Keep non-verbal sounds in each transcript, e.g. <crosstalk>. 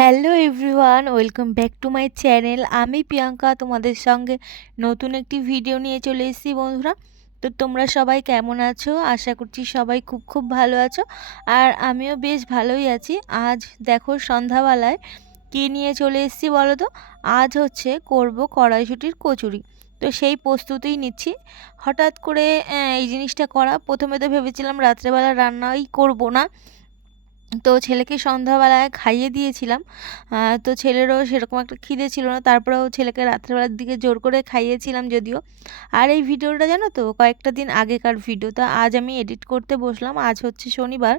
Hello everyone welcome back to my channel আমি প্রিয়াঙ্কা তোমাদের সঙ্গে নতুন একটি ভিডিও নিয়ে চলে এসেছি বন্ধুরা। তো তোমরা সবাই কেমন আছো? আশা করছি সবাই খুব খুব ভালো আছো। আর আমিও বেশ ভালোই আছি। আজ দেখো সন্ধ্যাবেলায় কী নিয়ে চলে এসেছি বলো তো? আজ হচ্ছে করব কড়াইশুটির কচুরি। তো সেই প্রস্তুতিই নিচ্ছি। হঠাৎ করে এই জিনিসটা করা, প্রথমে তো ভেবেছিলাম রাত্রেবেলা রান্নাই করব না। তো ছেলেকে সন্ধ্যাবেলায় খাইয়ে দিয়েছিলাম। তো ছেলেরও সেরকম একটা খিদে ছিল না, তারপরেও ছেলেকে রাত্রেবেলার দিকে জোর করে খাইয়েছিলাম যদিও। আর এই ভিডিওটা জানো তো, কয়েকটা দিন আগেকার ভিডিও, তো আজ আমি এডিট করতে বসলাম। আজ হচ্ছে শনিবার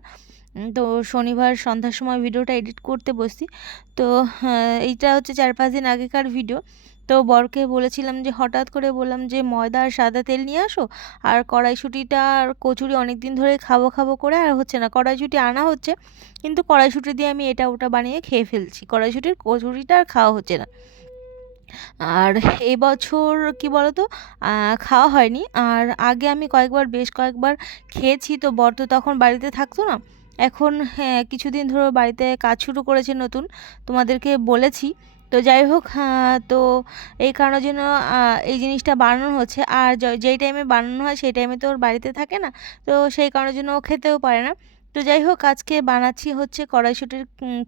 তো শনিবার সন্ধ্যার সময় ভিডিওটা এডিট করতে বসছি। তো এইটা হচ্ছে চার পাঁচ দিন আগেকার ভিডিও। তো বরকে বলেছিলাম যে, হঠাৎ করে বললাম যে, ময়দা আর সাদা তেল নিয়ে আসো। আর কড়াইশুঁটিটা আর কচুরি অনেক দিন ধরে খাব খাব করে আর হচ্ছে না, কড়াইশুঁটি আনা হচ্ছে। কিন্তু কড়াইশুঁটি দিয়ে আমি এটা ওটা বানিয়ে খেয়ে ফেলছি। কড়াইশুঁটির কচুরিটা আর খাওয়া হচ্ছে না। আর এবছর কি বলতো? খাওয়া হয়নি। আর আগে আমি কয়েকবার, বেশ কয়েকবার খেয়েছি। তো বর তো তখন বাড়িতে থাকতো না। এখন হ্যাঁ কিছুদিন ধরে বাড়িতে কাজ শুরু করেছে নতুন। তোমাদেরকে বলেছি। তো যাই হোক তো এই কারণের জন্য এই জিনিসটা বানানো হচ্ছে। আর যেই টাইমে বানানো হয়, সেই টাইমে তো ওর বাড়িতে থাকে না। তো সেই কারণের জন্য ও খেতেও পারে না। তো যাই হোক, আজকে বানাচ্ছি হচ্ছে কড়াইশুটির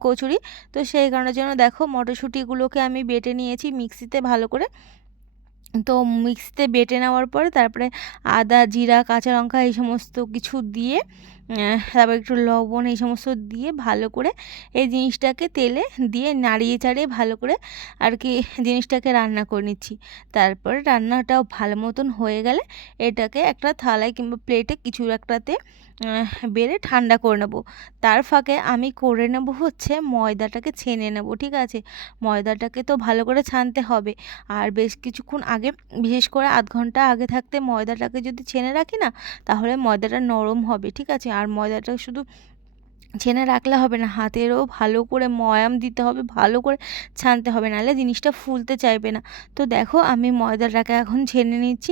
কচুরি। তো সেই কারণের জন্য দেখো, মটরশুঁটিগুলোকে আমি বেটে নিয়েছি মিক্সিতে ভালো করে। তো মিক্সিতে বেটে নেওয়ার পরে, তারপরে আদা, জিরা, কাঁচা লঙ্কা, এই সমস্ত কিছু দিয়ে তারপর একটু লবণ এই সমস্ত দিয়ে ভালো করে এই জিনিসটাকে তেলে দিয়ে নাড়িয়ে চাড়িয়ে ভালো করে আর কি জিনিসটাকে রান্না করে নিচ্ছি। তারপরে রান্নাটাও ভালো মতন হয়ে গেলে এটাকে একটা থালায় কিংবা প্লেটে কিছু একটাতে বেড়ে ঠান্ডা করে নেব। তার ফাঁকে আমি করে নেব হচ্ছে ময়দাটাকে ছেনে নেব, ঠিক আছে? ময়দাটাকে তো ভালো করে ছানতে হবে। আর বেশ কিছুক্ষণ আগে, বিশেষ করে আধ ঘণ্টা আগে থাকতে ময়দাটাকে যদি ছেনে রাখি না, তাহলে ময়দাটা নরম হবে, ঠিক আছে? আর ময়দাটা শুধু ছেনে রাখলে হবে না, হাতেরও ভালো করে ময়াম দিতে হবে, ভালো করে ছানতে হবে, নাহলে জিনিসটা ফুলতে চাইবে না। তো দেখো আমি ময়দাটাকে এখন ছেনে নিচ্ছি।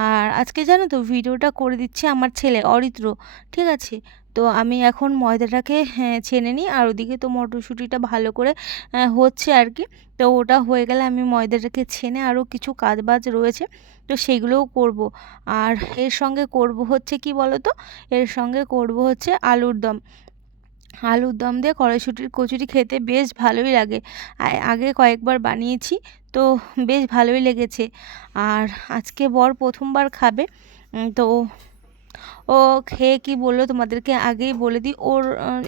আর আজকে জানো তো, ভিডিওটা করে দিচ্ছে আমার ছেলে অরিত্র, ঠিক আছে? তো আমি এখন ময়দাটাকে হ্যাঁ, ছেনে নিই আর ওদিকে তো মটরশুঁটিটা ভালো করে হচ্ছে আর কি। তো ওটা হয়ে গেলে আমি ময়দাটাকে ছেনে আরও কিছু কাজ বাজ রয়েছে তো সেগুলোও করব। আর এর সঙ্গে করব হচ্ছে কি বলো তো এর সঙ্গে করব হচ্ছে আলুর দম। আলুর দম দিয়ে কড়াইশুটির কচুরি খেতে বেশ ভালোই লাগে। আগে কয়েকবার বানিয়েছি তো বেশ ভালোই লেগেছে। আর আজকে বর প্রথমবার খাবে তো ও খেয়ে কি বলল? তোমাদেরকে আগেই বলে দিই। ওর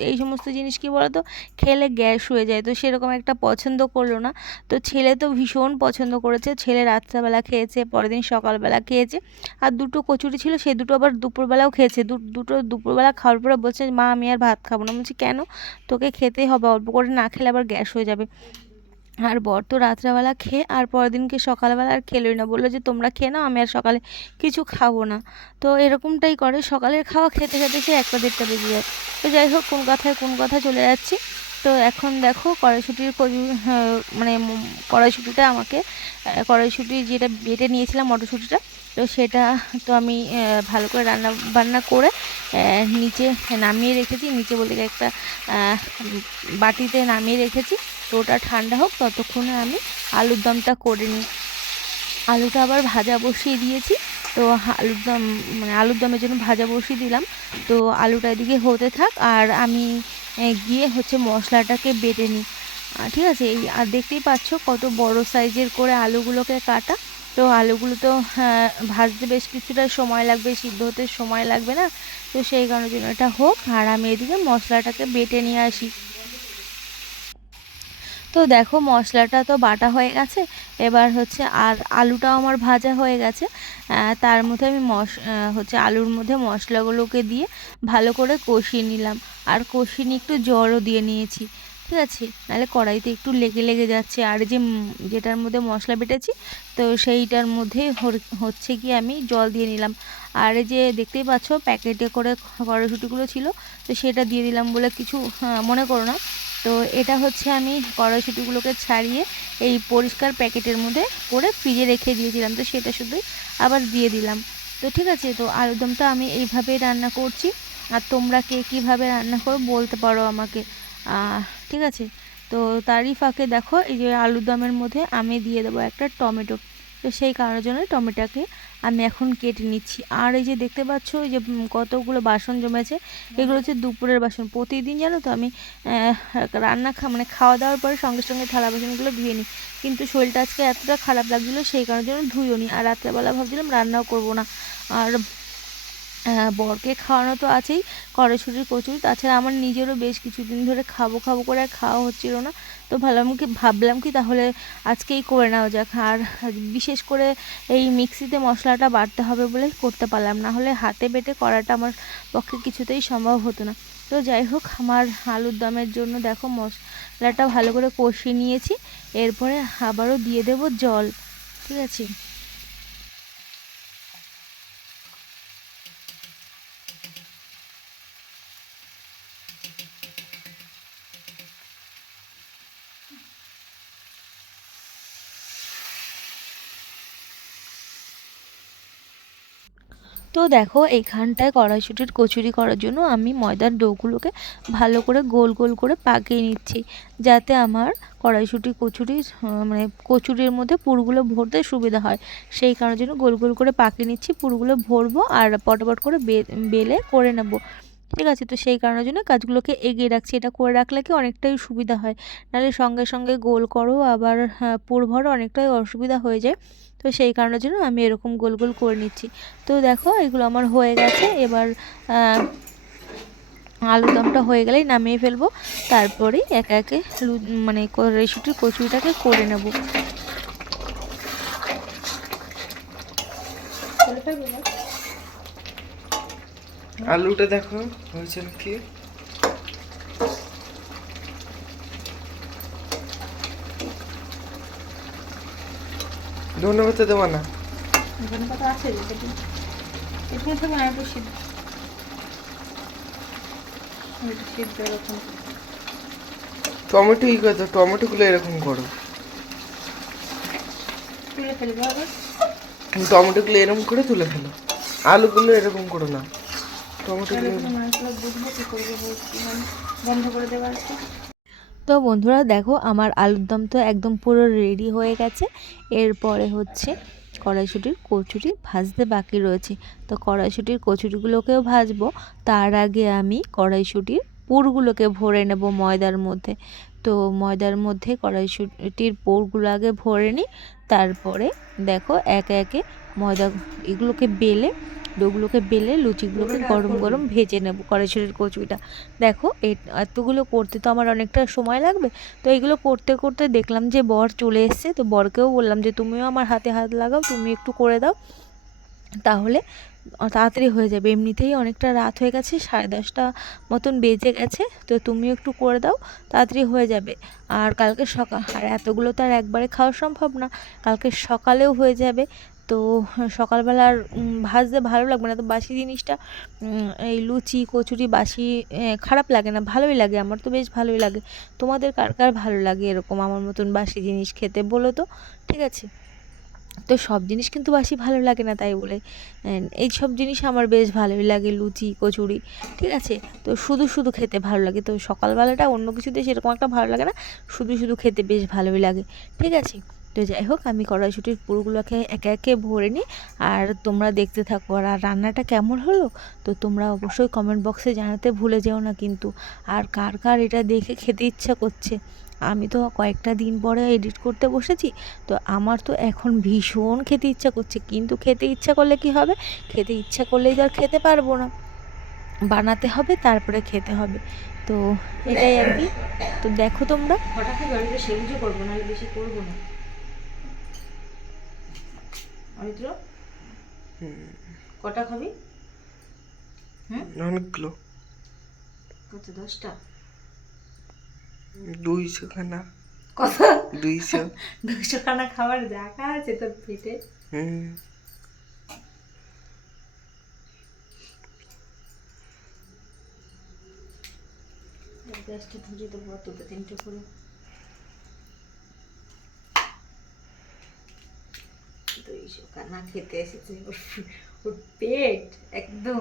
এই সমস্ত জিনিস কি বলো তো খেলে গ্যাস হয়ে যায়। তো সেরকম একটা পছন্দ করল না। তো ছেলে তো ভীষণ পছন্দ করেছে। ছেলে রাত্রেবেলা খেয়েছে পরের দিন সকালবেলা খেয়েছে। আর দুটো কচুরি ছিল, সে দুটো আবার দুপুরবেলাও খেয়েছে। দুটো দুপুরবেলা খাওয়ার পরে বলছে, মা, আমি আর ভাত খাব না। বলছি, কেন? তোকে খেতেই হবে। অল্প করে না খেলে আবার গ্যাস হয়ে যাবে। আর বর তো রাত্রেবেলা খেয়ে আর পরের দিনকে সকালবেলা আর খেলোই না। বলল যে তোমরা খেয়ে নাও আমি আর সকালে কিছু খাব না। তো এরকমটাই করে। সকালের খাওয়া খেতে খেতে সে একটা দেড়টা বেজে যায়। তো যাই হোক কোন কথায় কোন কথা চলে যাচ্ছি। তো এখন দেখো কড়াইশুটির হ্যাঁ, মানে কড়াইশুটিটা আমাকে কড়াইশুটি যেটা বেটে নিয়েছিলাম মটরশুঁটিটা তো সেটা তো আমি ভালো করে রান্না বান্না করে নিচে নামিয়ে রেখেছি। নিচে বলতে একটা বাটিতে নামিয়ে রেখেছি। তো ওটা ঠান্ডা হোক ততক্ষণে আমি আলুর দমটা করে নিই। আলুটা আবার ভাজা বসিয়ে দিয়েছি। তো আলুর দম মানে আলুর দমের জন্য ভাজা বসিয়ে দিলাম। তো আলুটা এদিকে হতে থাক আর আমি গিয়ে হচ্ছে মশলাটাকে বেটে নিই। ঠিক আছে? এই আর দেখতেই পাচ্ছ কত বড় সাইজের করে আলুগুলোকে কাটা। তো আলুগুলো তো হ্যাঁ, ভাজতে বেশ কিছুটা সময় লাগবে সিদ্ধ হতে সময় লাগবে না। তো সেই কারণের জন্য এটা হোক। আর আমি এদিকে মশলাটাকে বেটে নিয়ে আসি। তো দেখো মশলাটা তো বাটা হয়ে গেছে। এবার হচ্ছে আর আলুটাও আমার ভাজা হয়ে গেছে। তার মধ্যে আমি মশ হচ্ছে আলুর মধ্যে মশলাগুলোকে দিয়ে ভালো করে কষিয়ে নিলাম। আর কষিয়ে নিয়ে একটু জলও দিয়ে নিয়েছি, ঠিক আছে? নাহলে কড়াইতে একটু লেগে লেগে যাচ্ছে। আর যে যেটার মধ্যে মশলা বেটেছি, তো সেইটার মধ্যে হচ্ছে কি আমি জল দিয়ে নিলাম। আর যে দেখতেই পাচ্ছ, প্যাকেটে করে কড়াইশুটিগুলো ছিল, তো সেটা দিয়ে দিলাম বলে কিছু মনে করো না। তো এটা হচ্ছে আমি কড়াইশুটিগুলোকে ছাড়িয়ে এই পরিষ্কার প্যাকেটের মধ্যে করে ফ্রিজে রেখে দিয়েছিলাম। তো সেটা শুধুই আবার দিয়ে দিলাম। তো ঠিক আছে, তো আলুরদমটা আমি এইভাবেই রান্না করছি। আর তোমরা কে কীভাবে রান্না করো বলতে পারো আমাকে। ঠিক আছে? তো তারই ফাঁকে দেখো, এই যে আলুর দমের মধ্যে আমি দিয়ে দেবো একটা টমেটো তো সেই কারণের জন্য টমেটোকে আমি এখন কেটে নিচ্ছি। আর এই যে দেখতে পাচ্ছ, এই যে কতগুলো বাসন জমেছে, এগুলো হচ্ছে দুপুরের বাসন। প্রতিদিন জানো তো আমি রান্না খা মানে খাওয়া দাওয়ার পরে সঙ্গে সঙ্গে থালা বাসনগুলো ধুয়ে নিই। কিন্তু শরীরটা আজকে এতটা খারাপ লাগছিল, সেই কারণের জন্য ধুইও নি। আর রাত্রেবেলা ভাবছিলাম রান্নাও করব না। আর বরকে খাওয়ানো তো আছেই, কড়াইশুটির কচুরি। তাছাড়া আমার নিজেরও বেশ কিছুদিন ধরে খাব খাব করে খাওয়া হচ্ছিল না। তো ভাবলাম কি ভাবলাম কি তাহলে আজকেই করে নেওয়া যাক। আর বিশেষ করে এই মিক্সিতে মশলাটা বাড়তে হবে বলে করতে পারলাম না। হলে হাতে বেটে করাটা আমার পক্ষে কিছুতেই সম্ভব হতো না। তো যাই হোক, আমার আলুর দমের জন্য দেখো মশলাটা ভালো করে কষিয়ে নিয়েছি। এরপরে আবারও দিয়ে দেব জল। ঠিক আছে? তো দেখো এখানটায় কড়াইশুটির কচুরি করার জন্য আমি ময়দার ডোগুলোকে ভালো করে গোল গোল করে পাকিয়ে নিচ্ছি যাতে আমার কড়াইশুটি কচুরির আহ, মানে কচুরির মধ্যে পুরগুলো ভরতে সুবিধা হয়। সেই কারণের জন্য গোল গোল করে পাকিয়ে নিচ্ছি পুরগুলো ভরবো আর পটপট করে বেলে করে নেব। ঠিক আছে তো সেই কারণের জন্য কাজগুলোকে এগিয়ে রাখছি। এটা করে রাখলে কি অনেকটাই সুবিধা হয় নাহলে সঙ্গে সঙ্গে গোল করো আবার আহ, পুর ভরো অনেকটাই অসুবিধা হয়ে যায়। তো সেই কারণের জন্য আমি এরকম গোল গোল করে নিচ্ছি। তো দেখো এগুলো আমার হয়ে গেছে এবার আহ, আলুর দমটা হয়ে গেলেই নামিয়ে ফেলব। তারপরেই একে একে মানে রেসিপির কচুরিটাকে করে নেব। আলুটা দেখো হয়েছে নাকি? ধন্যবাদ দেবো না। ধনে পাতা আছে এখানে থাকবে না একটু সিদ্ধ সিদ্ধ এরকম। টমেটো ই করতো টমেটোগুলো এরকম করো। তুলে ফেলবে আবার। টমেটোগুলো এরকম করে তুলে ফেলো। আলুগুলো এরকম করো না। টমেটোগুলো মানে বন্ধ করে দেওয়া আছে। তো বন্ধুরা দেখো আমার আলুর দম তো একদম পুরো রেডি হয়ে গেছে। এরপরে হচ্ছে কড়াইশুটির কচুরি ভাজতে বাকি রয়েছে। তো কড়াইশুটির কচুরিগুলোকেও ভাজবো। তার আগে আমি কড়াইশুটির পুরগুলোকে ভরে নেব ময়দার মধ্যে। তো ময়দার মধ্যে কড়াইশুটির পুরগুলো আগে ভরে নিই। তারপরে দেখো একে একে ময়দা এগুলোকে বেলে ডোগুলোকে বেলে লুচিগুলোকে গরম গরম ভেজে নেব কড়াইশুটির কচুরিটা দেখো এতগুলো করতে তো আমার অনেকটা সময় লাগবে। তো এগুলো করতে করতে দেখলাম যে বর চলে এসছে। তো বরকেও বললাম যে, তুমিও আমার হাতে হাত লাগাও, তুমি একটু করে দাও। তাহলে তাড়াতাড়ি হয়ে যাবে। এমনিতেই অনেকটা রাত হয়ে গেছে, সাড়ে দশটা মতন বেজে গেছে। তো তুমিও একটু করে দাও, তাড়াতাড়ি হয়ে যাবে। আর কালকে সকাল আর এতগুলো তো আর একবারে খাওয়া সম্ভব না। কালকে সকালেও হয়ে যাবে। তো সকালবেলা আর উম, ভাজতে ভালো লাগবে না। তো বাসি জিনিসটা এই লুচি কচুরি বাসি খারাপ লাগে না ভালোই লাগে। আমার তো বেশ ভালোই লাগে। তোমাদের কার কার ভালো লাগে এরকম আমার মতন বাসি জিনিস খেতে বলো তো? ঠিক আছে। তো সব জিনিস কিন্তু বাসি ভালো লাগে না তাই বলে। এই সব জিনিস আমার বেশ ভালোই লাগে লুচি কচুরি ঠিক আছে? তো শুধু শুধু খেতে ভালো লাগে। তো সকালবেলাটা অন্য কিছুতে সেরকম একটা ভালো লাগে না শুধু শুধু খেতে বেশ ভালোই লাগে। ঠিক আছে? তো যাই হোক, আমি কড়াইশুটির পুরগুলোকে একে একে ভরে নিই। আর তোমরা দেখতে থাকো, আর রান্নাটা কেমন হলো? তো তোমরা অবশ্যই কমেন্ট বক্সে জানাতে ভুলে যেও না কিন্তু। আর কার কার এটা দেখে খেতে ইচ্ছা করছে? আমি তো কয়েকটা দিন পরে এডিট করতে বসেছি, তো আমার তো এখন ভীষণ খেতে ইচ্ছা করছে। কিন্তু খেতে ইচ্ছা করলে কি হবে? খেতে ইচ্ছা করলেই তো আর খেতে পারব না। বানাতে হবে, তারপরে খেতে হবে। তো এটাই আর কি। তো দেখো তোমরা। হঠাৎ করে করব, নাহলে বেশি করব না। অমিত্র কটা খাবি? অনেকগুলো কত দশটা? দুইশো খানা। কত? দুইশো। <laughs> দুশো খানা খাবার জায়গা আছে তোর পেটে? হুম। গ্যাসটা ধরে দেবো দুটো তিনটে করে। খানা খেতে এসেছে। ওর পেট একদম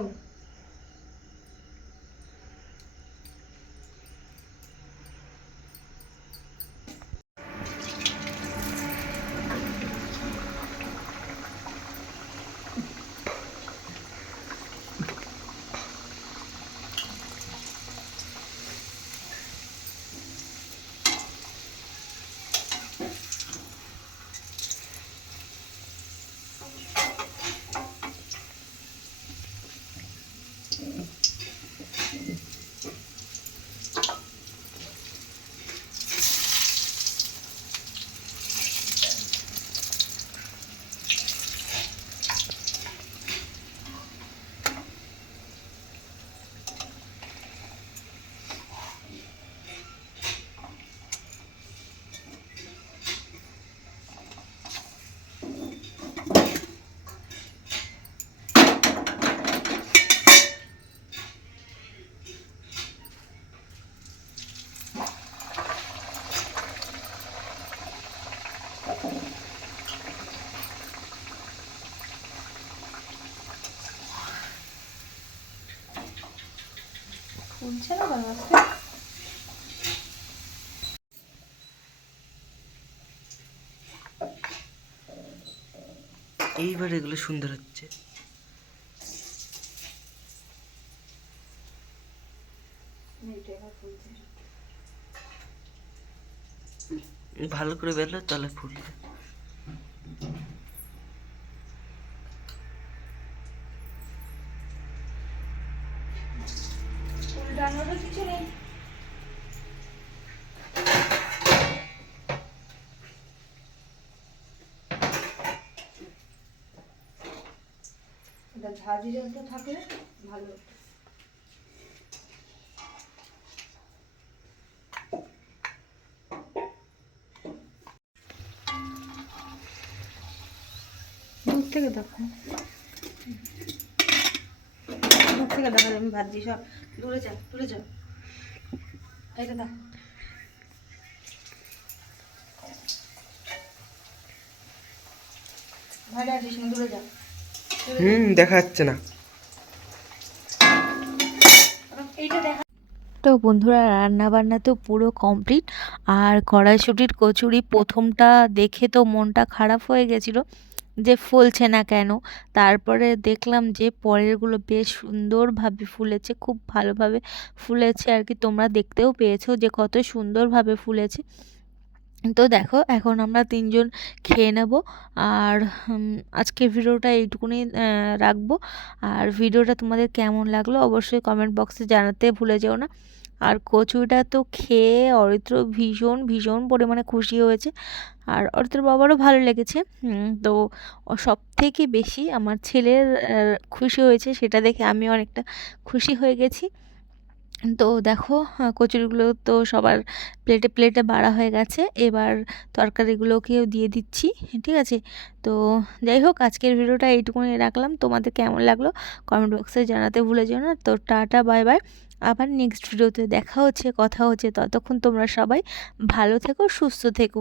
ফুলছে না আস্তে এইবার এগুলো সুন্দর হচ্ছে। ভালো করে বেরলো তাহলে ফুলবে উল্টানোরও কিছু নেই ঝাঁঝিটা থাকলে ভালো। দূর থেকে দেখো। দূর থেকে দেখা আমি ভাবছি সব। দূরে যাও দূরে যাও এটা দেখো আসিস দূরে যাও হুম, দেখা যাচ্ছে না। তো বন্ধুরা রান্না বান্না তো পুরো কমপ্লিট, আর কড়াইশুটির কচুরি প্রথমটা দেখে তো মনটা খারাপ হয়ে গেছিল যে ফুলছে না কেন। তারপরে দেখলাম যে পরেরগুলো বেশ সুন্দরভাবে ফুলেছে, খুব ভালোভাবে ফুলেছে। আর কি তোমরা দেখতেও পেয়েছ যে কত সুন্দরভাবে ফুলেছে। তো দেখো, এখন আমরা তিনজন খেয়ে নেব। আর আজকের ভিডিওটা এইটুকুনি রাখব। আর ভিডিওটা তোমাদের কেমন লাগল অবশ্যই কমেন্ট বক্সে জানাতে ভুলে যেও না। আর কচুরিটা তো খেয়ে অরিত্র ভীষণ ভীষণ পরিমাণে খুশি হয়েছে। আর অরিত্র বাবারও ভালো লেগেছে। তো সব থেকে বেশি আমার ছেলের খুশি হয়েছে, সেটা দেখে আমি অনেকটা খুশি হয়ে গেছি। তো দেখো কচুরিগুলো তো সবার প্লেটে প্লেটে বাড়া হয়ে গেছে। এবার তরকারিগুলোকেও দিয়ে দিচ্ছি, ঠিক আছে? তো যাই হোক, আজকের ভিডিওটা এইটুকুনি রাখলাম। তোমাদের কেমন লাগল কমেন্ট বক্সে জানাতে ভুলে যেও না। তো টাটা বাই বাই আবার নেক্সট ভিডিওতে দেখা হচ্ছে, কথা হচ্ছে। ততক্ষণ তোমরা সবাই ভালো থেকো, সুস্থ থেকো।